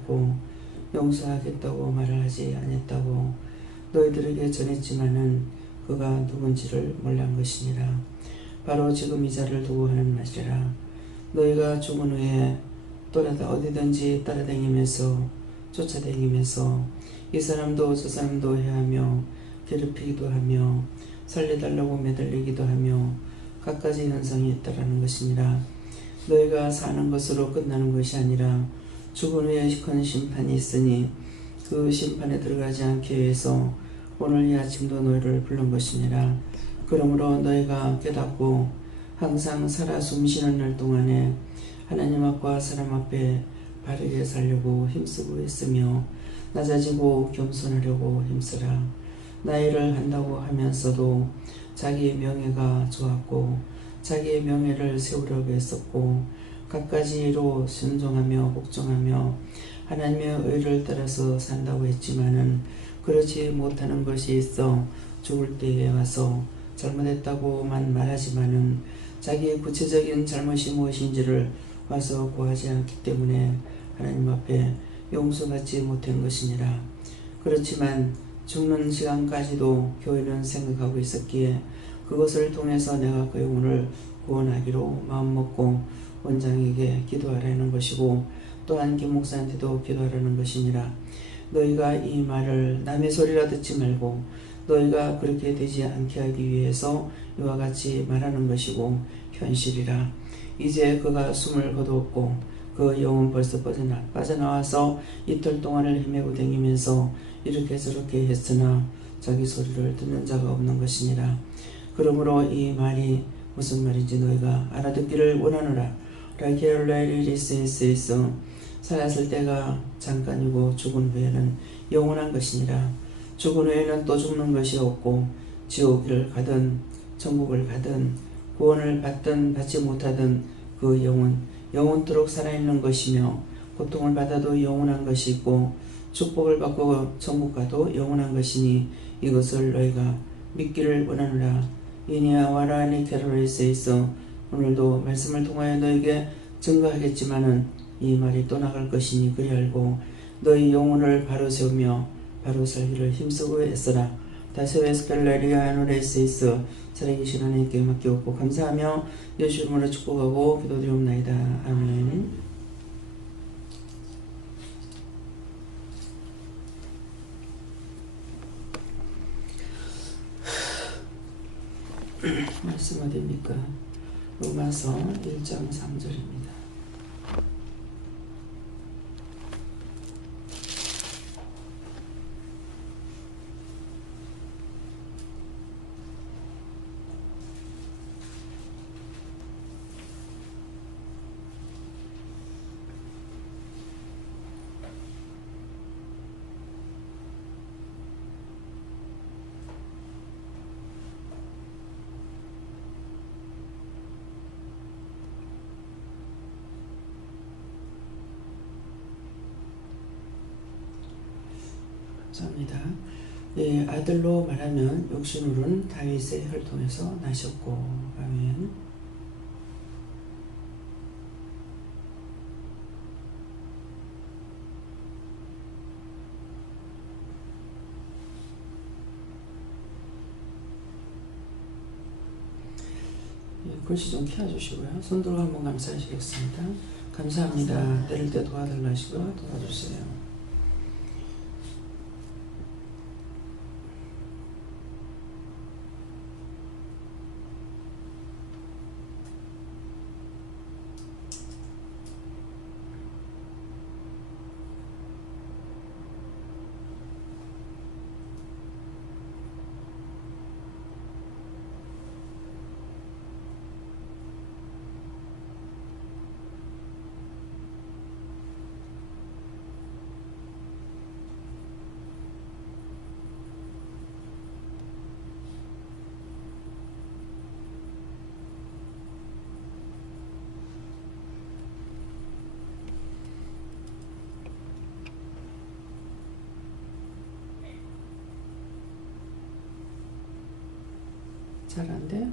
아니하였고 용서하겠다고 말을 하지 아니했다고 너희들에게 전했지만은 그가 누군지를 몰란 것이니라. 바로 지금 이 자를 두고 하는 말이라. 너희가 죽은 후에 어디든지 따라다니면서 쫓아다니면서 이 사람도 저 사람도 해하며 괴롭히기도 하며 살려달라고 매달리기도 하며 갖가지 현상이 있다라는 것이니라. 너희가 사는 것으로 끝나는 것이 아니라 죽은 후에 큰 심판이 있으니 그 심판에 들어가지 않기 위해서 오늘 이 아침도 너희를 부른 것이니라. 그러므로 너희가 깨닫고 항상 살아 숨쉬는 날 동안에 하나님 앞과 사람 앞에 바르게 살려고 힘쓰고 있으며 낮아지고 겸손하려고 힘쓰라. 나이를 한다고 하면서도 자기의 명예가 좋았고 자기의 명예를 세우려고 했었고 갖가지로 순종하며 복종하며 하나님의 의를 따라서 산다고 했지만은 그렇지 못하는 것이 있어 죽을 때에 와서 잘못했다고만 말하지만은 자기의 구체적인 잘못이 무엇인지를 와서 구하지 않기 때문에 하나님 앞에 용서받지 못한 것이니라. 그렇지만 죽는 시간까지도 교회는 생각하고 있었기에 그것을 통해서 내가 그 영혼을 구원하기로 마음먹고 원장에게 기도하라는 것이고 또한 김 목사한테도 기도하라는 것이니라. 너희가 이 말을 남의 소리라 듣지 말고 너희가 그렇게 되지 않게 하기 위해서 이와 같이 말하는 것이고 현실이라. 이제 그가 숨을 거두었고 그 영혼 벌써 빠져나와서 이틀 동안을 헤매고 다니면서 이렇게 저렇게 했으나 자기 소리를 듣는 자가 없는 것이니라. 그러므로 이 말이 무슨 말인지 너희가 알아듣기를 원하노라. 라기엘라이리스에서 살았을 때가 잠깐이고 죽은 후에는 영원한 것이니라. 죽은 후에는 또 죽는 것이 없고 지옥을 가든 천국을 가든 구원을 받든 받지 못하든 그 영원토록 살아있는 것이며 고통을 받아도 영원한 것이 있고 축복을 받고 천국 가도 영원한 것이니 이것을 너희가 믿기를 원하노라. 이니아 와라니 캐롤리스에서 오늘도 말씀을 통하여 너에게 증거하겠지만은 이 말이 또 나갈 것이니 그리 알고 너희 영혼을 바로 세우며 바로 살기를 힘쓰고 애써라. 다세웨스켈라리아 노레스이스 살아계신 하나님께 맡기옵고 감사하며 예수 이름으로 축복하고 기도드리옵나이다. 아멘. 말씀 어디입니까? 로마서 1장 3절입니다. 감사합니다. 예, 아들로 말하면 육신으로는 다윗의 혈통에서 나셨고 아멘. 예, 글씨 좀 켜주시고요. 손 들고 한번 감사하시겠습니다. 감사합니다. 때릴 때 도와달라 하시고 도와주세요. 잘 안 돼요?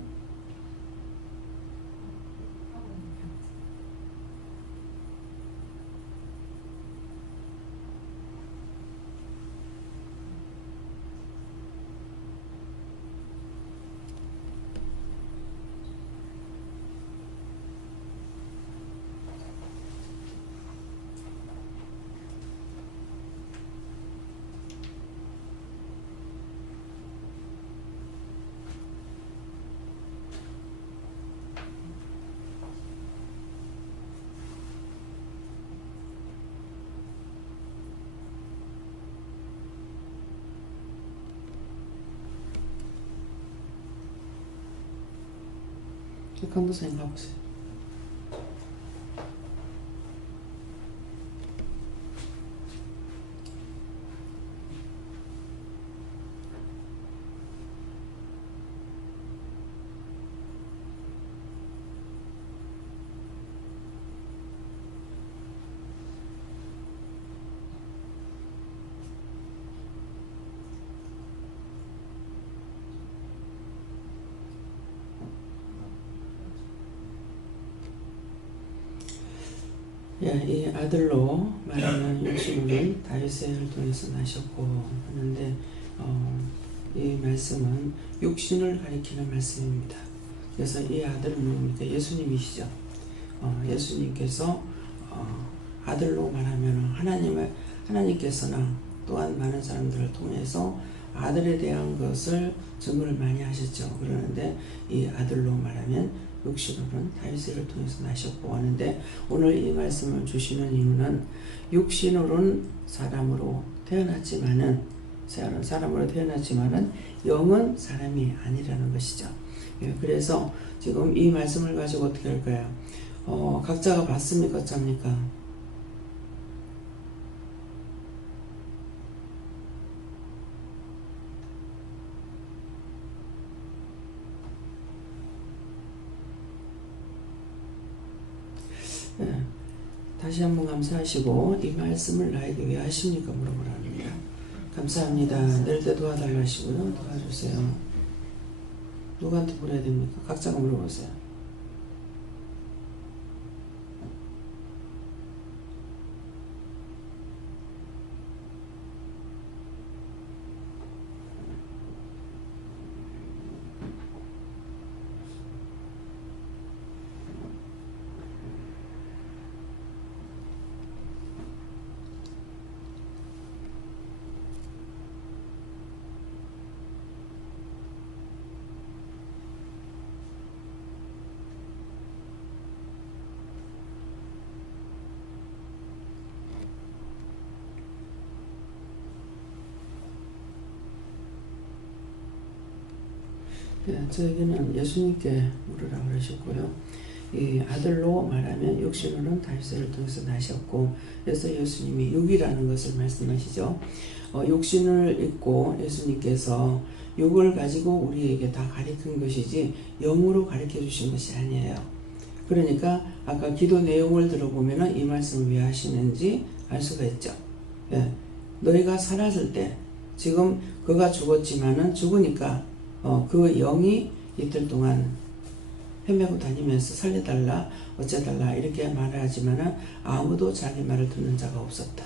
강도사님 가보세요. 예, 이 아들로 말하면 육신으로 다윗을 통해서 나셨고 하는데 이 말씀은 육신을 가리키는 말씀입니다. 그래서 이 아들은 누굽니까? 예수님이시죠. 예수님께서 아들로 말하면 하나님께서는 또한 많은 사람들을 통해서 아들에 대한 것을 증거를 많이 하셨죠. 그러는데 이 아들로 말하면 육신으로는 다윗을 통해서 나셨고 하는데 오늘 이 말씀을 주시는 이유는 육신으로는 사람으로 태어났지만은 영은 사람이 아니라는 것이죠. 예, 그래서 지금 이 말씀을 가지고 어떻게 할까요? 각자가 봤습니까? 어쩝니까? 예, 다시 한번 감사하시고 이 말씀을 나에게 왜 하십니까? 물어보랍니다. 감사합니다. 낼 때 도와달라 하시고요. 도와주세요. 누구한테 물어야 됩니까? 각자가 물어보세요. 예, 저에게는 예수님께 물으라 그러셨고요. 이 아들로 말하면 육신으로는 다윗을 통해서 나셨고 그래서 예수님이 육이라는 것을 말씀하시죠. 육신을 입고 예수님께서 육을 가지고 우리에게 다 가르친 것이지 영으로 가르쳐 주신 것이 아니에요. 그러니까 아까 기도 내용을 들어보면 이 말씀을 왜 하시는지 알 수가 있죠. 예, 너희가 살았을 때 지금 그가 죽었지만은 죽으니까 그 영이 이틀 동안 헤매고 다니면서 살려달라 어째달라 이렇게 말을 하지만은 아무도 자기 말을 듣는 자가 없었다.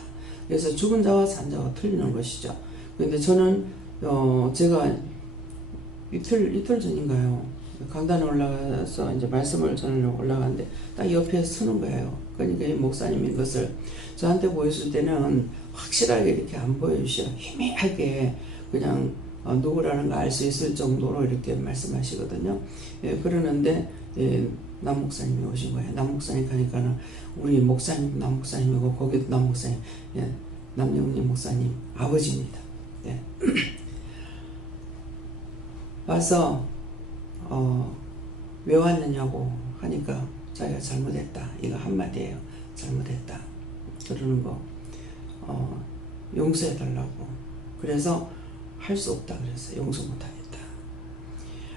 그래서 죽은 자와 산 자가 틀리는 것이죠. 그런데 저는 제가 이틀 전인가요? 강단에 올라가서 이제 말씀을 전하려고 올라가는데 딱 옆에 서는 거예요. 그러니까 이 목사님인 것을 저한테 보였을 때는 확실하게 이렇게 안 보여주셔. 희미하게 그냥 누구라는 걸 알 수 있을 정도로 이렇게 말씀하시거든요. 예, 그러는데 남 목사님이 오신 거예요. 남 목사님 가니까는 우리 목사님 남 목사님이고 거기도 남 목사님, 예, 남영님 목사님 아버지입니다. 예. 와서 왜 왔느냐고 하니까 자기가 잘못했다. 이거 한마디예요. 잘못했다. 그러는 거 용서해달라고. 그래서 할 수 없다 그랬어요. 용서 못하겠다.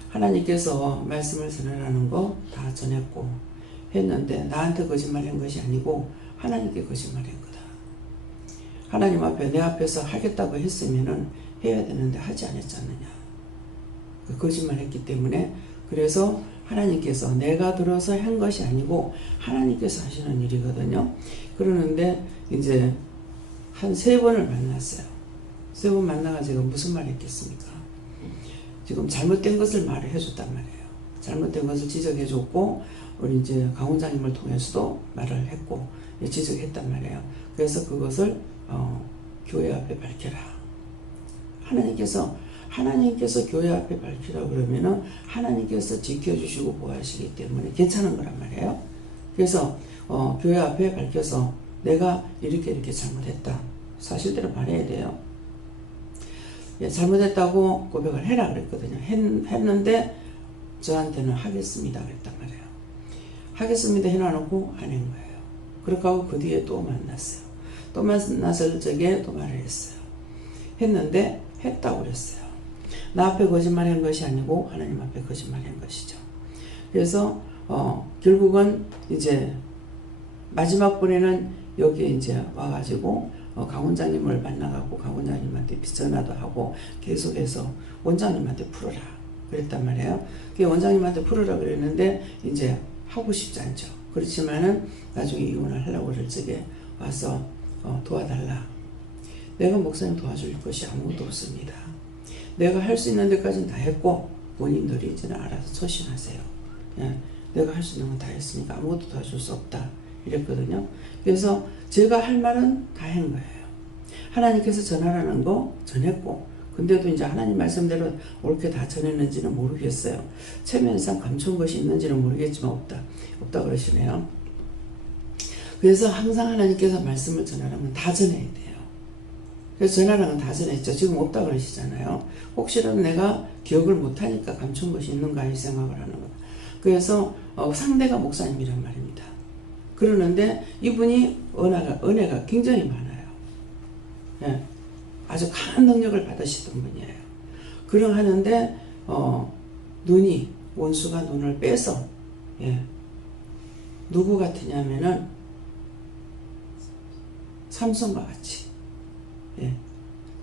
하나님께서 말씀을 전하라는 거 다 전했고 했는데 나한테 거짓말한 것이 아니고 하나님께 거짓말한 거다. 하나님 앞에 내 앞에서 하겠다고 했으면은 해야 되는데 하지 않았지 않느냐. 그 거짓말했기 때문에 그래서 하나님께서 내가 들어서 한 것이 아니고 하나님께서 하시는 일이거든요. 그러는데 이제 한 3번을 만났어요. 3번 만나가지고 무슨 말 했겠습니까? 지금 잘못된 것을 말을 해줬단 말이에요. 잘못된 것을 지적해줬고 우리 이제 강원장님을 통해서도 말을 했고 지적했단 말이에요. 그래서 그것을 교회 앞에 밝혀라. 하나님께서 교회 앞에 밝히라 그러면은 하나님께서 지켜주시고 보호하시기 때문에 괜찮은 거란 말이에요. 그래서 교회 앞에 밝혀서 내가 이렇게 잘못했다. 사실대로 말해야 돼요. 예, 잘못했다고 고백을 해라 그랬거든요. 했는데 저한테는 하겠습니다 그랬단 말이에요. 하겠습니다 해놔놓고 안 한 거예요. 그렇게 그 뒤에 또 만났어요. 또 만났을 적에 또 말을 했어요. 했는데 했다고 그랬어요. 나 앞에 거짓말한 것이 아니고 하나님 앞에 거짓말한 것이죠. 그래서 결국은 이제 마지막 번에는 여기에 이제 와가지고 강 원장님을 만나가고 강 원장님한테 전화도 하고 계속해서 원장님한테 풀어라 그랬단 말이에요. 원장님한테 풀어라 그랬는데 이제 하고 싶지 않죠. 그렇지만은 나중에 이혼을 하려고 그럴 적에 와서 도와달라. 내가 목사님 도와줄 것이 아무것도 없습니다. 내가 할 수 있는 데까지는 다 했고 본인들이 이제는 알아서 처신하세요. 예, 내가 할 수 있는 건 다 했으니까 아무것도 도와줄 수 없다 이랬거든요. 그래서 제가 할 말은 다 한 거예요. 하나님께서 전하라는 거 전했고, 근데도 이제 하나님 말씀대로 옳게 다 전했는지는 모르겠어요. 체면상 감춘 것이 있는지는 모르겠지만 없다 그러시네요. 그래서 항상 하나님께서 말씀을 전하라면 다 전해야 돼요. 그래서 전하라는 건 다 전했죠. 지금 없다 그러시잖아요. 혹시라도 내가 기억을 못하니까 감춘 것이 있는가 이 생각을 하는 거예요. 그래서 상대가 목사님이란 말입니다. 그러는데 이분이 은혜가 굉장히 많아요. 예, 아주 강한 능력을 받으시던 분이에요. 그러하는데 눈이 원수가 눈을 빼서 누구 같으냐면은 삼손과 같이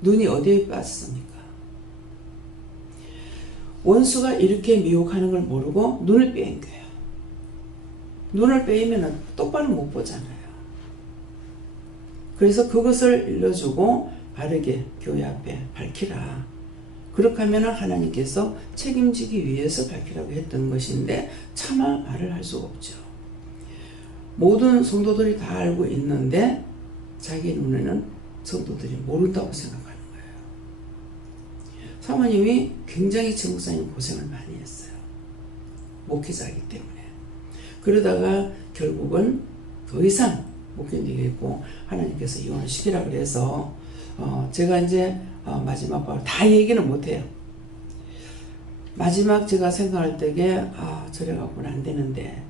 눈이 어디에 빠졌습니까? 원수가 이렇게 미혹하는 걸 모르고 눈을 뺀 거예요. 눈을 빼면 똑바로 못 보잖아요. 그래서 그것을 일러주고 바르게 교회 앞에 밝히라. 그렇게 하면 하나님께서 책임지기 위해서 밝히라고 했던 것인데 차마 말을 할 수가 없죠. 모든 성도들이 다 알고 있는데 자기 눈에는 성도들이 모른다고 생각하는 거예요. 사모님이 굉장히 최 목사님 고생을 많이 했어요. 목회자이기 때문에. 그러다가 결국은 더 이상 못 견디겠고 하나님께서 이혼을 시키라 그래서 제가 이제 마지막 번 다 얘기는 못해요. 마지막 제가 생각할 때에 저래 갖고는 안 되는데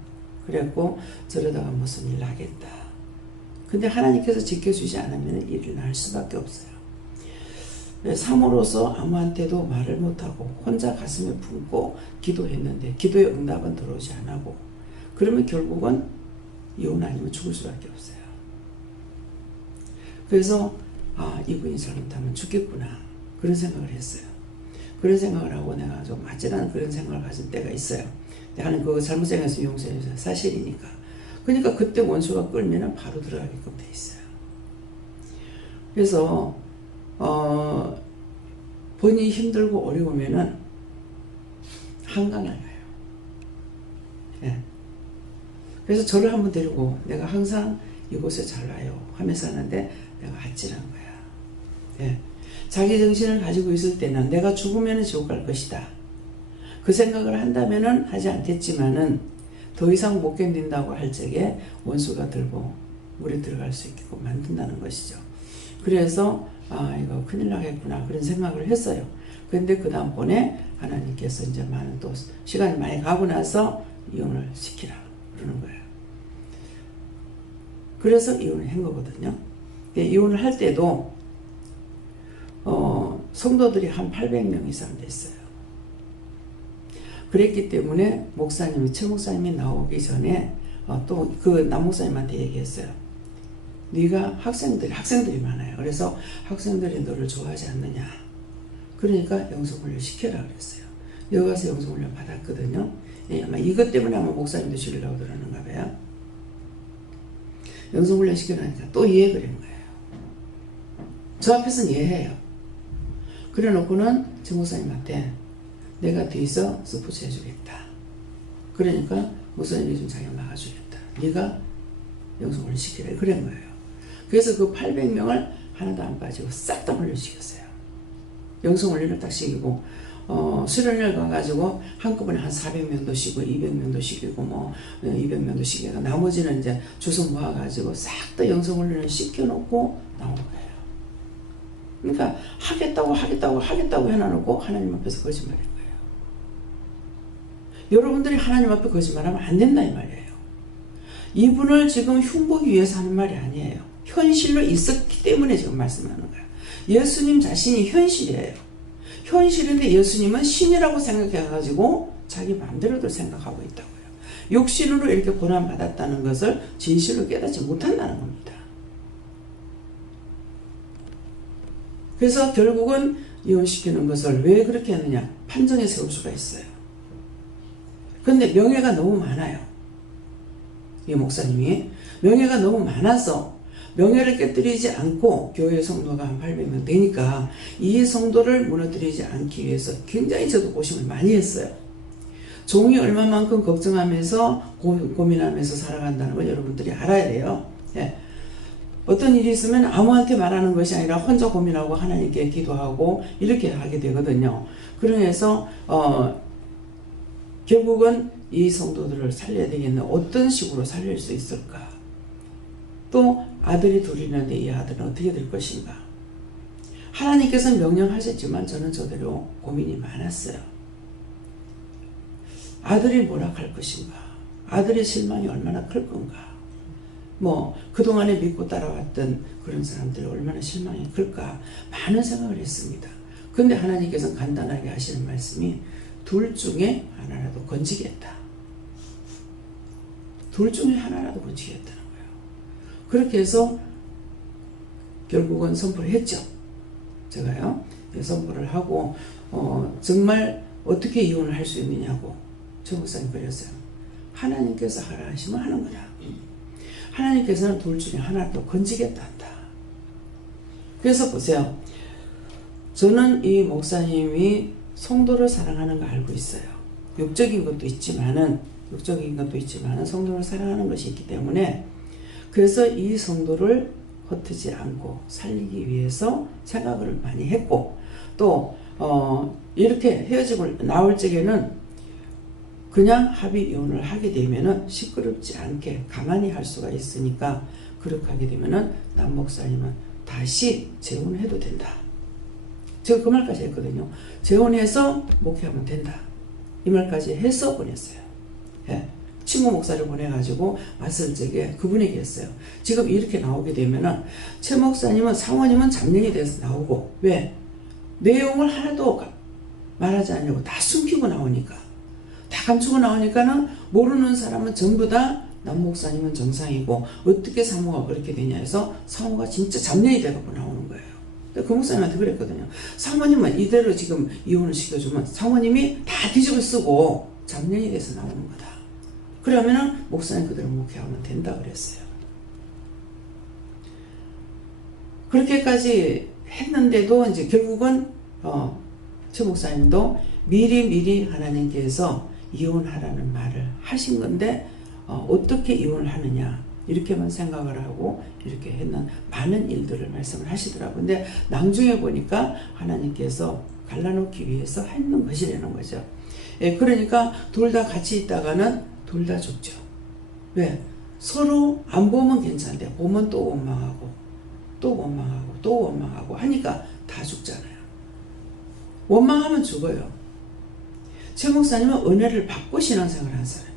그랬고 저러다가 무슨 일 나겠다. 근데 하나님께서 지켜주지 않으면 일이 날 수밖에 없어요. 사모로서 아무한테도 말을 못하고 혼자 가슴에 품고 기도했는데 기도의 응답은 들어오지 않고 그러면 결국은 이혼 아니면 죽을 수밖에 없어요. 그래서 이분이 잘못하면 죽겠구나 그런 생각을 했어요. 그런 생각을 하고 내가 좀 아찔한 그런 생각을 가진 때가 있어요. 나는 그거 잘못 생각해서 용서해줘서 사실이니까. 그러니까 그때 원수가 끌면 바로 들어가게끔 돼 있어요. 그래서 본인이 힘들고 어려우면은 한강을 가요. 예. 그래서 저를 한번 데리고 내가 항상 이곳에 잘 와요 하면서 하는데 내가 아찔한 거야. 예. 자기 정신을 가지고 있을 때는 내가 죽으면 지옥 갈 것이다. 그 생각을 한다면은 하지 않겠지만은 더 이상 못 견딘다고 할 적에 원수가 들고 물에 들어갈 수 있게끔 만든다는 것이죠. 그래서 이거 큰일 나겠구나 그런 생각을 했어요. 그런데 그 다음번에 하나님께서 이제 많은 또 시간이 많이 가고 나서 이혼을 시키라 그러는 거예요. 그래서 이혼을 한 거거든요. 이혼을 할 때도 성도들이 한 800명 이상 됐어요. 그랬기 때문에 목사님이 최 목사님이 나오기 전에 또 그 남 목사님한테 얘기했어요. 네가 학생들이 많아요. 그래서 학생들이 너를 좋아하지 않느냐. 그러니까 영성훈련 시켜라 그랬어요. 여기 가서 영성훈련 받았거든요. 아마 이것 때문에 아마 목사님도 시키려고 그러는가 봐요. 영성훈련 시켜놓으니까 또 이해를 한 거예요. 저 앞에서는 이해해요. 그래 놓고는 최 목사님한테 내가 뒤에서 스포츠 해주겠다. 그러니까 목사님이 좀 자기가 막아주겠다. 네가 영성훈련 시키래. 그런 거예요. 그래서 그 800명을 하나도 안 빠지고 싹 다 훈련시켰어요. 영성훈련을 딱 시키고 수련을 가가지고 한꺼번에 한 400명도 시키고 200명도 시키고 뭐 200명도 시키고 나머지는 이제 주소 모아가지고 싹 다 영성훈련을 시켜놓고 나온 거예요. 그러니까 하겠다고 해놔놓고 하나님 앞에서 거짓말인 거예요. 여러분들이 하나님 앞에 거짓말하면 안 된다 이 말이에요. 이분을 지금 흉보기 위해서 하는 말이 아니에요. 현실로 있었기 때문에 지금 말씀하는 거예요. 예수님 자신이 현실이에요. 현실인데 예수님은 신이라고 생각해가지고 자기 마음대로들 생각하고 있다고요. 육신으로 이렇게 고난받았다는 것을 진실로 깨닫지 못한다는 겁니다. 그래서 결국은 이혼시키는 것을 왜 그렇게 했느냐? 판정에 세울 수가 있어요. 그런데 명예가 너무 많아요. 이 목사님이 명예가 너무 많아서 명예를 깨뜨리지 않고 교회 성도가 한 800명 되니까 이 성도를 무너뜨리지 않기 위해서 굉장히 저도 고심을 많이 했어요. 종이 얼마만큼 걱정하면서 고민하면서 살아간다는 걸 여러분들이 알아야 돼요. 예. 어떤 일이 있으면 아무한테 말하는 것이 아니라 혼자 고민하고 하나님께 기도하고 이렇게 하게 되거든요. 그래서 결국은 이 성도들을 살려야 되겠네. 어떤 식으로 살릴 수 있을까? 또 아들이 둘이 있는데 이 아들은 어떻게 될 것인가? 하나님께서는 명령하셨지만 저는 저대로 고민이 많았어요. 아들이 뭐라 할 것인가? 아들의 실망이 얼마나 클 건가? 그동안에 믿고 따라왔던 그런 사람들이 얼마나 실망이 클까? 많은 생각을 했습니다. 근데 하나님께서는 간단하게 하시는 말씀이 둘 중에 하나라도 건지겠다. 둘 중에 하나라도 건지겠다는 거예요. 그렇게 해서 결국은 선포를 했죠. 제가요. 선포를 하고 정말 어떻게 이혼을 할 수 있느냐고 저 목사님 그랬어요. 하나님께서 하라 하시면 하는 거다. 하나님께서는 둘 중에 하나라도 건지겠다 한다. 그래서 보세요. 저는 이 목사님이 성도를 사랑하는 거 알고 있어요. 육적인 것도 있지만은 성도를 사랑하는 것이 있기 때문에 그래서 이 성도를 흩트지 않고 살리기 위해서 생각을 많이 했고 또 이렇게 헤어지고 나올 적에는 그냥 합의 이혼을 하게 되면은 시끄럽지 않게 가만히 할 수가 있으니까 그렇게 하게 되면은 남 목사님은 다시 재혼해도 된다. 제가 그 말까지 했거든요. 재혼해서 목회하면 된다. 이 말까지 해서 보냈어요. 예. 친구 목사를 보내가지고 왔을 적에 그분이 얘기했어요. 지금 이렇게 나오게 되면은 최 목사님은 사모님은 잡년이 돼서 나오고 왜? 내용을 하나도 말하지 않냐고 다 숨기고 나오니까 다 감추고 나오니까는 모르는 사람은 전부 다 남 목사님은 정상이고 어떻게 사모가 그렇게 되냐 해서 사모가 진짜 잡년이 돼갖고 나오는 거예요. 그 목사님한테 그랬거든요. 사모님은 이대로 지금 이혼을 시켜주면 사모님이 다 뒤집어 쓰고 잡년이 돼서 나오는 거다. 그러면은 목사님 그대로 목회하면 된다 그랬어요. 그렇게까지 했는데도 이제 결국은 최 목사님도 미리 하나님께서 이혼하라는 말을 하신 건데 어떻게 이혼을 하느냐 이렇게만 생각을 하고 이렇게 했는 많은 일들을 말씀을 하시더라고요. 근데 나중에 보니까 하나님께서 갈라놓기 위해서 했는 것이라는 거죠. 예, 그러니까 둘 다 같이 있다가는 둘 다 죽죠. 왜? 서로 안 보면 괜찮은데 보면 또 원망하고 또 원망하고 또 원망하고 하니까 다 죽잖아요. 원망하면 죽어요. 최 목사님은 은혜를 받고 신앙생활을 한 사람이에요.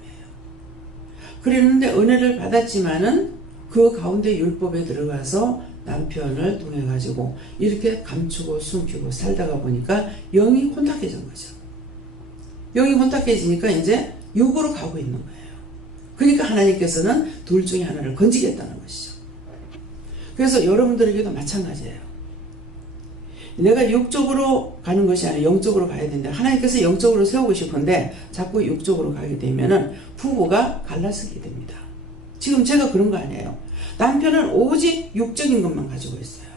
그랬는데 은혜를 받았지만은 그 가운데 율법에 들어가서 남편을 통해 가지고 이렇게 감추고 숨기고 살다가 보니까 영이 혼탁해진 거죠. 영이 혼탁해지니까 이제 육으로 가고 있는 거예요. 그러니까 하나님께서는 둘 중에 하나를 건지겠다는 것이죠. 그래서 여러분들에게도 마찬가지예요. 내가 육적으로 가는 것이 아니라 영적으로 가야 된다. 하나님께서 영적으로 세우고 싶은데 자꾸 육적으로 가게 되면은 부부가 갈라서게 됩니다. 지금 제가 그런 거 아니에요. 남편은 오직 육적인 것만 가지고 있어요.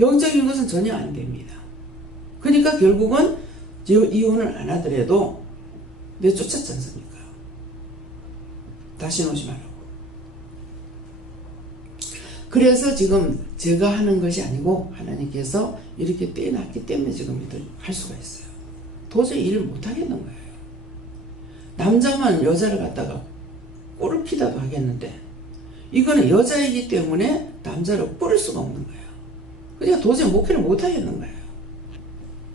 영적인 것은 전혀 안 됩니다. 그러니까 결국은 이혼을 안 하더라도 내쫓았지 않습니까? 다시 오지 말라고. 그래서 지금 제가 하는 것이 아니고 하나님께서 이렇게 떼놨기 때문에 지금 이들 할 수가 있어요. 도저히 일을 못 하겠는 거예요. 남자만 여자를 갖다가 꼴을 피다도 하겠는데 이거는 여자이기 때문에 남자를 꼴을 수가 없는 거예요. 그러니까 도저히 목회를 못 하겠는 거예요.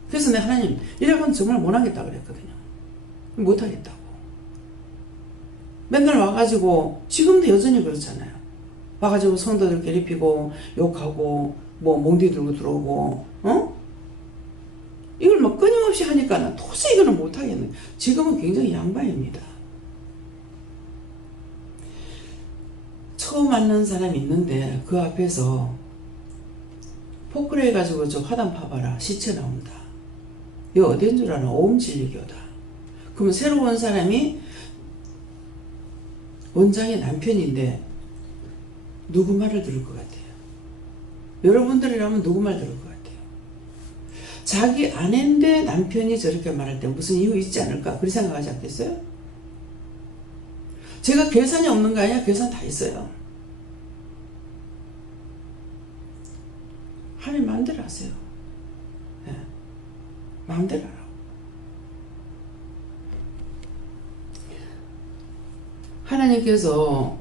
그래서 내가 하나님 이래고는 정말 못 하겠다 그랬거든요. 못하겠다고. 맨날 와가지고 지금도 여전히 그렇잖아요. 와가지고 성도들 괴롭히고 욕하고 뭐 몽디 들고 들어오고 이걸 막 끊임없이 하니까 도저히 이거는 못하겠네. 지금은 굉장히 양반입니다. 처음 만난 사람이 있는데 그 앞에서 포크레 해가지고 저 화단 파봐라 시체 나온다. 이거 어딘 줄 아나? 오음진리교다. 그러면 새로 온 사람이 원장의 남편인데 누구 말을 들을 것 같아요? 여러분들이라면 누구 말 들을 것 같아요? 자기 아내인데 남편이 저렇게 말할 때 무슨 이유 있지 않을까? 그렇게 생각하지 않겠어요? 제가 계산이 없는 거 아니야? 계산 다 있어요. 하나님 마음대로 하세요. 네. 마음대로 하라고. 하나님께서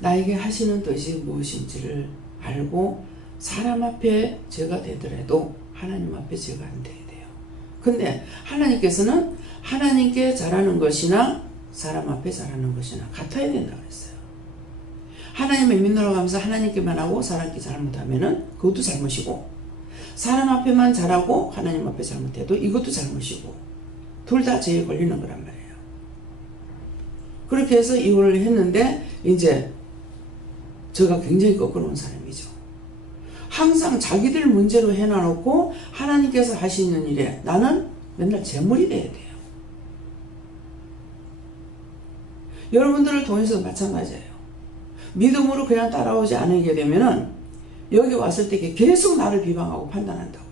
나에게 하시는 뜻이 무엇인지를 알고 사람 앞에 제가 되더라도 하나님 앞에 제가 안 돼야 돼요. 근데 하나님께서는 하나님께 잘하는 것이나 사람 앞에 잘하는 것이나 같아야 된다고 그랬어요. 하나님을 믿으러 가면서 하나님께만 하고 사람께 잘못하면은 그것도 잘못이고, 사람 앞에만 잘하고 하나님 앞에 잘못해도 이것도 잘못이고, 둘 다 죄에 걸리는 거란 말이에요. 그렇게 해서 이혼을 했는데 이제 제가 굉장히 거꾸로운 사람이죠. 항상 자기들 문제로 해놔놓고 하나님께서 하시는 일에 나는 맨날 재물이 돼야 돼요. 여러분들을 통해서 마찬가지예요. 믿음으로 그냥 따라오지 않게 되면은 여기 왔을 때 계속 나를 비방하고 판단한다고요.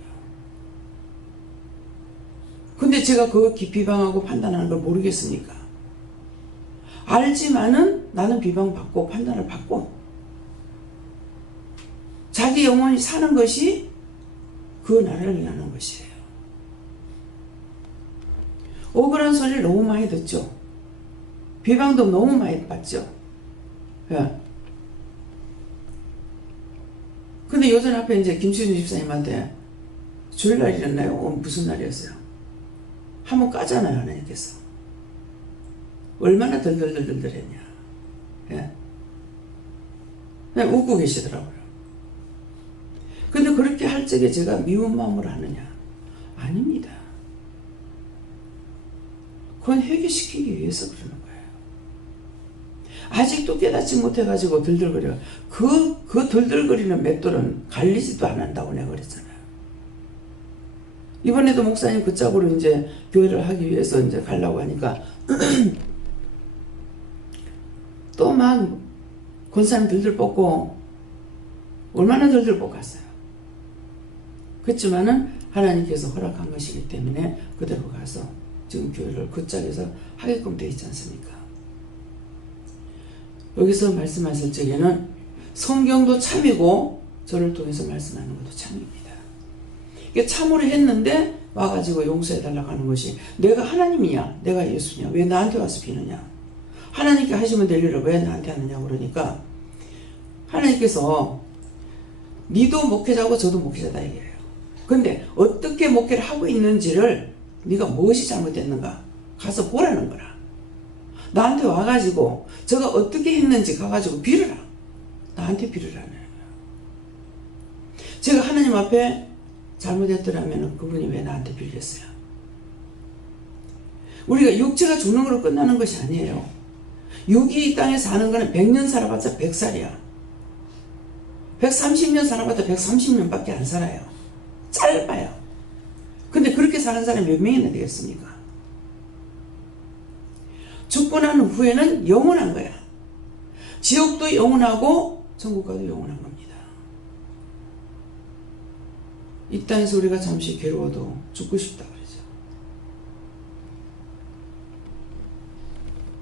근데 제가 그 비방하고 판단하는 걸 모르겠습니까? 알지만은 나는 비방받고 판단을 받고 자기 영혼이 사는 것이 그 나라를 위하는 것이에요. 억울한 소리를 너무 많이 듣죠. 비방도 너무 많이 받죠. 예. 근데 요즘 앞에 이제 김수진 집사님한테 주일날 일어나요? 무슨 날이었어요? 한번 까잖아요, 하나님께서. 얼마나 덜덜덜덜 했냐. 예. 그냥 웃고 계시더라고요. 근데 그렇게 할 적에 제가 미운 마음으로 하느냐? 아닙니다. 그건 회개시키기 위해서 그러는 거예요. 아직도 깨닫지 못해가지고 덜덜거려. 그 덜덜거리는 맷돌은 갈리지도 않는다고 내가 그랬잖아요. 이번에도 목사님 그 짝으로 이제 교회를 하기 위해서 이제 가려고 하니까 또 막 권사님 덜덜 뽑고 얼마나 덜덜 뽑았어요. 그렇지만은 하나님께서 허락한 것이기 때문에 그대로 가서 지금 교회를 그 짝에서 하게끔 되어 있지 않습니까? 여기서 말씀하실 적에는 성경도 참이고 저를 통해서 말씀하는 것도 참입니다. 이게 참으로 했는데 와가지고 용서해달라고 하는 것이 내가 하나님이냐 내가 예수냐 왜 나한테 와서 비느냐, 하나님께 하시면 될 일을 왜 나한테 하느냐 그러니까 하나님께서 니도 목회자고 저도 목회자다 얘기해요. 근데 어떻게 목회를 하고 있는지를 네가 무엇이 잘못됐는가 가서 보라는 거라. 나한테 와가지고 저가 어떻게 했는지 가가지고 빌어라. 나한테 빌으라는 거예요. 제가 하나님 앞에 잘못했더라면 그분이 왜 나한테 빌겠어요? 우리가 육체가 죽는 걸로 끝나는 것이 아니에요. 육이 이 땅에 사는 거는 100년 살아봤자 100살이야. 130년 살아봤자 130년밖에 안 살아요. 짧아요. 근데 그렇게 사는 사람이 몇 명이나 되겠습니까? 죽고 난 후에는 영원한 거야. 지옥도 영원하고 천국과도 영원한 겁니다. 이 땅에서 우리가 잠시 괴로워도 죽고 싶다 그러죠.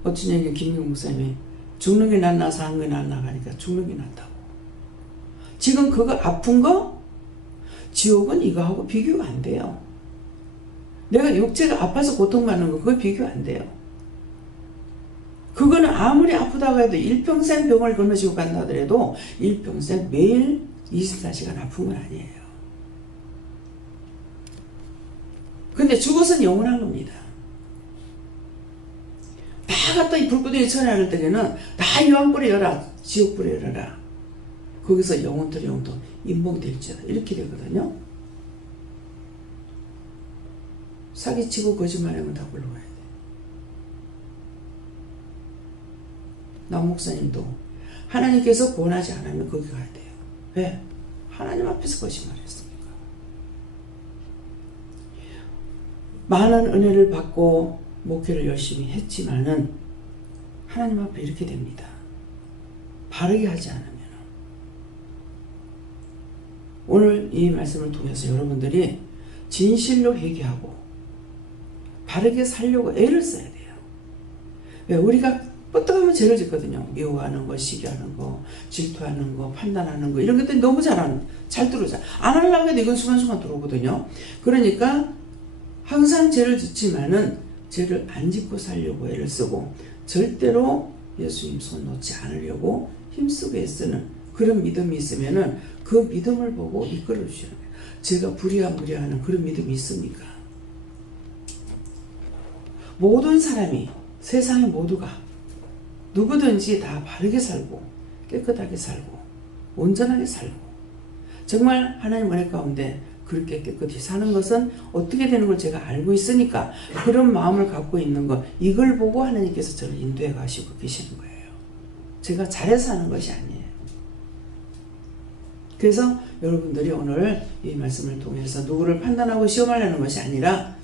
어쩐 얘기 김경 목사님이 죽는 게 낫나 사는 게 낫나 하니까 죽는 게 낫다고. 지금 그거 아픈 거 지옥은 이거하고 비교가 안 돼요. 내가 육체가 아파서 고통받는 거 그거 비교 안 돼요. 그거는 아무리 아프다고 해도 일평생 병을 걸머지고 간다 하더라도 일평생 매일 24시간 아픈 건 아니에요. 근데 죽어서는 영원한 겁니다. 갖다 이 불구덩이에 처리할 때에는 다 유황불에 열어, 지옥불에 열어라. 거기서 영혼들 영도 인봉될지어다. 이렇게 되거든요. 사기치고 거짓말하면 다 굴러가야 돼. 남 목사님도 하나님께서 구원하지 않으면 거기 가야 돼요. 왜? 하나님 앞에서 거짓말했습니까? 많은 은혜를 받고 목회를 열심히 했지만은 하나님 앞에 이렇게 됩니다. 바르게 하지 않으면. 오늘 이 말씀을 통해서 여러분들이 진실로 회개하고 바르게 살려고 애를 써야 돼요. 왜? 우리가 뻗어가면 죄를 짓거든요. 미워하는 거, 시기하는 거, 질투하는 거, 판단하는 거 이런 것들이 너무 잘 들어오잖아. 안 하려고 해도 이건 순간순간 들어오거든요. 그러니까 항상 죄를 짓지만은 죄를 안 짓고 살려고 애를 쓰고 절대로 예수님 손 놓지 않으려고 힘쓰고 애쓰는 그런 믿음이 있으면은 그 믿음을 보고 이끌어 주시는 거예요. 제가 부랴부랴하는 그런 믿음이 있습니까? 모든 사람이 세상의 모두가 누구든지 다 바르게 살고 깨끗하게 살고 온전하게 살고 정말 하나님 은혜 가운데 그렇게 깨끗이 사는 것은 어떻게 되는 걸 제가 알고 있으니까 그런 마음을 갖고 있는 것 이걸 보고 하나님께서 저를 인도해 가시고 계시는 거예요. 제가 잘해서 하는 것이 아니에요. 그래서 여러분들이 오늘 이 말씀을 통해서 누구를 판단하고 시험하려는 것이 아니라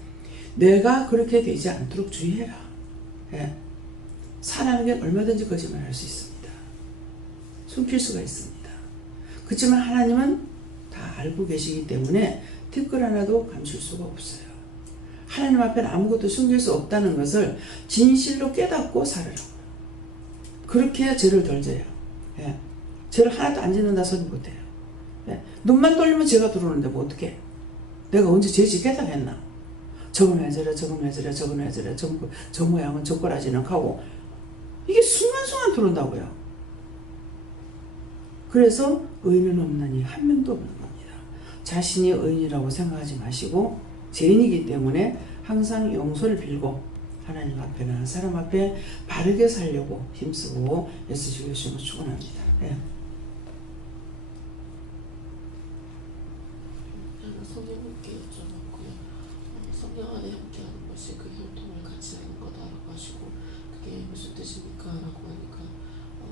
내가 그렇게 되지 않도록 주의해라. 예. 사람에겐 얼마든지 거짓말할 수 있습니다. 숨길 수가 있습니다. 그렇지만 하나님은 다 알고 계시기 때문에 티끌 하나도 감출 수가 없어요. 하나님 앞에는 아무것도 숨길 수 없다는 것을 진실로 깨닫고 살으라고요. 그렇게 해야 죄를 덜 져요. 예. 죄를 하나도 안 짓는다 소리 못해요. 예. 눈만 돌리면 죄가 들어오는데 뭐 어떡해. 내가 언제 죄 지겠다고 했나. 저건 왜 저래 저건 왜 저래 저건 왜 저래 저 모양은 저 꼬라지는 하고 이게 순간순간 들어온다고요. 그래서 의인은 없나니 한 명도 없는 겁니다. 자신이 의인이라고 생각하지 마시고 죄인이기 때문에 항상 용서를 빌고 하나님 앞에나 사람 앞에 바르게 살려고 힘쓰고 애쓰시고 계시는 걸 축원합니다. 네. 성령님께 여쭤봤고요. 성령 안에 함께하는 것이 그 혈통을 같이 하는 거다라고 하시고 그게 무슨 뜻입니까? 라고 하니까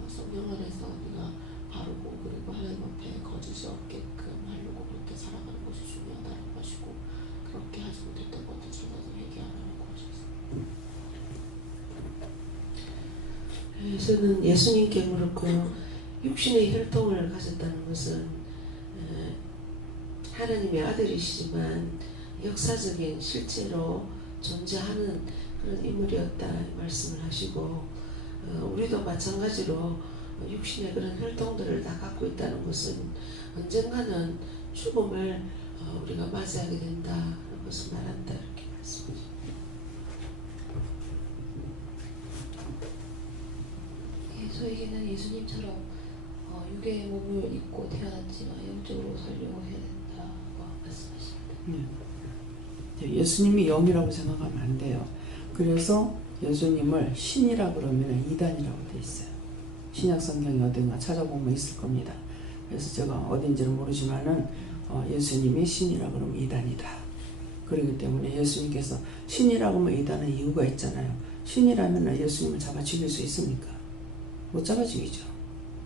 성령 안에서 우리가 바르고 그리고 하나님 앞에 거짓이 없게끔 하려고 그렇게 살아가는 것이 중요하다라고 하시고 그렇게 하지 못했던 것도 찾아서 회개하라고 하셨어요. 저는 예수님께 그렇고 육신의 혈통을 가졌다는 것은 하나님의 아들이시지만 역사적인 실제로 존재하는 그런 인물이었다 말씀을 하시고 우리도 마찬가지로 육신의 그런 혈통들을 다 갖고 있다는 것은 언젠가는 죽음을 우리가 맞이하게 된다는 것을 말한다 이렇게 말씀하십니다. 저에게는 예수님처럼 육의 몸을 입고 태어났지만 영적으로 살려고 해야 된다고 말씀하십니다. 네. 예수님이 영이라고 생각하면 안 돼요. 그래서 예수님을 신이라 그러면 이단이라고 돼 있어요. 신약 성경에 어딘가 찾아보면 있을 겁니다. 그래서 제가 어딘지는 모르지만은 예수님이 신이라 그러면 이단이다. 그렇기 때문에 예수님께서 신이라고 하면 이단은 이유가 있잖아요. 신이라면 예수님을 잡아 죽일 수 있습니까? 못 잡아 죽이죠.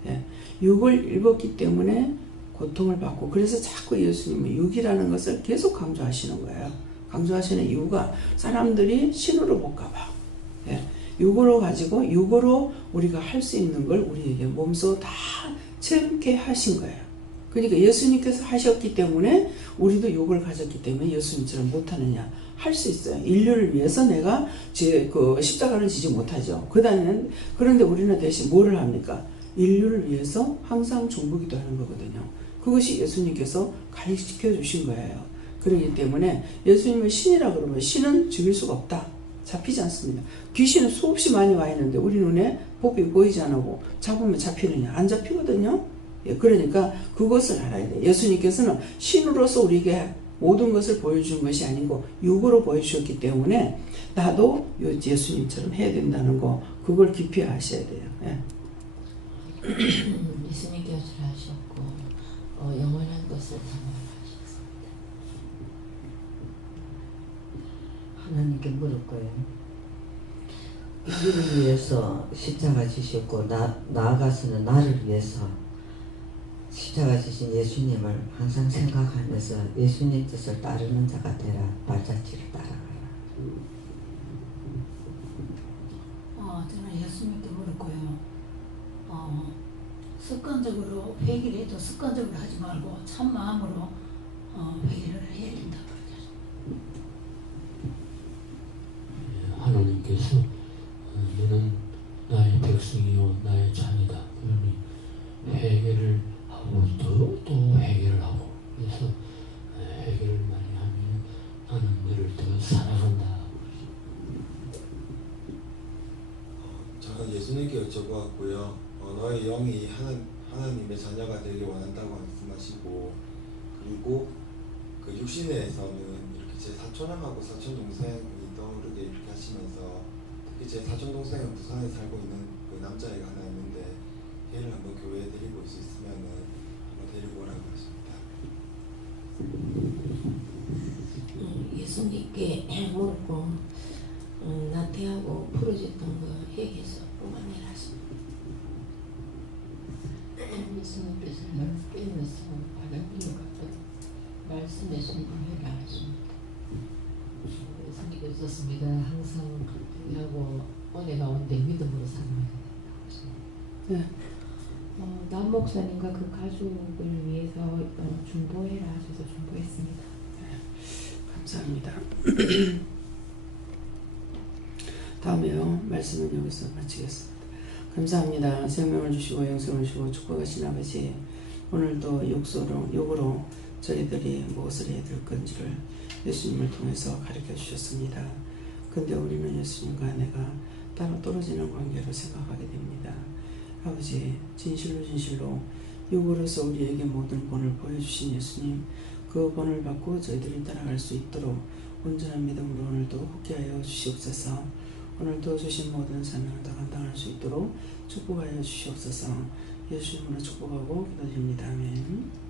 예. 육을 입었기 때문에 고통을 받고 그래서 자꾸 예수님은 육이라는 것을 계속 강조하시는 거예요. 강조하시는 이유가 사람들이 신으로 볼까봐. 예. 육으로 가지고 육으로 우리가 할 수 있는 걸 우리에게 몸소 다 체험케 하신 거예요. 그러니까 예수님께서 하셨기 때문에 우리도 육을 가졌기 때문에 예수님처럼 못하느냐. 할 수 있어요. 인류를 위해서 내가 십자가를 지지 못하죠. 그런데 우리는 대신 뭐를 합니까? 인류를 위해서 항상 중보기도 하는 거거든요. 그것이 예수님께서 가르쳐 주신 거예요. 그렇기 때문에 예수님을 신이라 그러면 신은 죽일 수가 없다. 잡히지 않습니다. 귀신은 수없이 많이 와 있는데 우리 눈에 법이 보이지 않고 잡으면 잡히느냐? 안 잡히거든요. 예, 그러니까 그것을 알아야 돼요. 예수님께서는 신으로서 우리에게 모든 것을 보여준 것이 아니고 육으로 보여주셨기 때문에 나도 예수님처럼 해야 된다는 거, 그걸 깊이 아셔야 돼요. 예. 예수님 교주하셨고 영원한 것을 탐험하셨습니다. 하나님께 물을 거예요. 이를 위해서 십자가 지셨고 나아가서는 나를 위해서 십자가 지신 예수님을 항상 생각하면서 예수님 뜻을 따르는 자가 되라. 발자취를 따라가라. 저는 예수님께 물었고요. 습관적으로 회개를 해도 습관적으로 하지 말고 참 마음으로 회개를 해야 된다 그러죠. 하나님께서 너는 나의 백성이요 나의 자녀다. 그러니 회개를 하고 또 회개를 하고, 그래서 회개를 많이 하면 나는 너를 더 사랑한다. 저는 예수님께 여쭤보았고요. 너의 영이 하나님의 자녀가 되길 원한다고 말씀하시고, 그리고 그 육신에서는 이렇게 제 사촌형하고 사촌동생이 떠오르게 이렇게 하시면서, 특히 제 사촌동생은 부산에 살고 있는 그 남자애가 하나 있는데 걔를 한번 교회에 데리고 올 수 있으면은 한번 데리고 오라고 하십니다. 예수님께 물고 나태하고 부러졌던 거 얘기해서 뽑아내라 하십니다. 예수님께서 깨면서 바닥으로 갖다 말씀에 순종해라 하십니다. 예수님께서 썼습니다. 항상 하고 은혜 가운데 믿음으로 살아야 된다고 하십니다. 네. 남 목사님과 그 가족을 위해서 중보해라 하셔서 중보했습니다. 감사합니다. 다음에요. 말씀은 여기서 마치겠습니다. 감사합니다. 생명을 주시고 영생을 주시고 축복하신 아버지, 오늘도 욕으로 저희들이 무엇을 해야 될 건지를 예수님을 통해서 가르쳐 주셨습니다. 근데 우리는 예수님과 내가 따로 떨어지는 관계로 생각하게 됩니다. 아버지, 진실로 육으로서 우리에게 모든 본을 보여주신 예수님, 그 본을 받고 저희들이 따라갈 수 있도록 온전한 믿음으로 오늘도 함께하여 주시옵소서. 오늘도 주신 모든 사명을 다 감당할 수 있도록 축복하여 주시옵소서. 예수님으로 축복하고 기도드립니다. 아멘.